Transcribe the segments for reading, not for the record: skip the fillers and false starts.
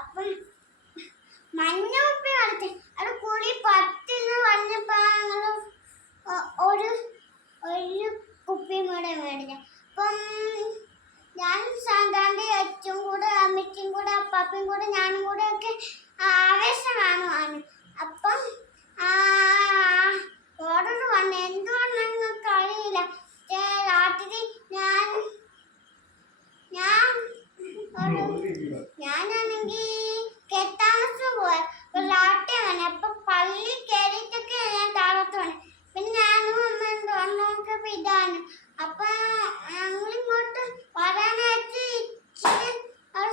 അപ്പം മഞ്ഞ കുപ്പി കളിച്ച് അത് കൂടി 10 പറഞ്ഞപ്പോൾ ഒരു കുപ്പിയും കൂടെ മേടിച്ചു. അപ്പം ഞാൻ സാന്താൻ്റെ അച്ഛനും കൂടെ അമ്മയ്ക്കും കൂടെ അപ്പാപ്പയും കൂടെ ഞാനും കൂടെ ഒക്കെ ആവേശമാണ് വാങ്ങി. അപ്പം ഓർഡർ വന്നു. എന്തുകൊണ്ടെന്ന് അറിയില്ല. രാത്രി ഞാനാണെങ്കിൽ കെട്ടാമസം പോയ ലാട്ടി വന്നെ. അപ്പൊ പള്ളി കയറിയിട്ടൊക്കെ ഞാൻ താഴത്ത് വന്നെ. പിന്നെ ഞാനും അമ്മ ഇതാണ്. അപ്പൊ ഞങ്ങളിങ്ങോട്ട് വരാനായിട്ട്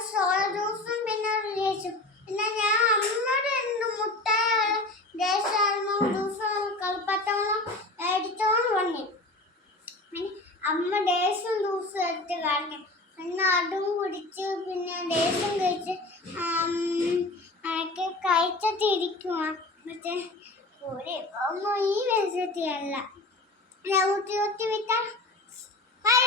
സോയ ജ്യൂസും പിന്നെ ലേസും. പിന്നെ ഞാൻ അമ്മയുടെ മുട്ടായ ജ്യൂസും കളിപ്പറ്റവും എടുത്തോണ്ട് വന്നു. പിന്നെ അമ്മ ദേശം ജ്യൂസും എടുത്ത് കളഞ്ഞു. പിന്നെ അതും കുടിച്ച് പിന്നെ ദേശം കഴിച്ച് കഴിച്ചിട്ടിരിക്കുവാ. മറ്റേ ഈ വേഷത്തിയല്ല ഊറ്റി വിട്ടാൽ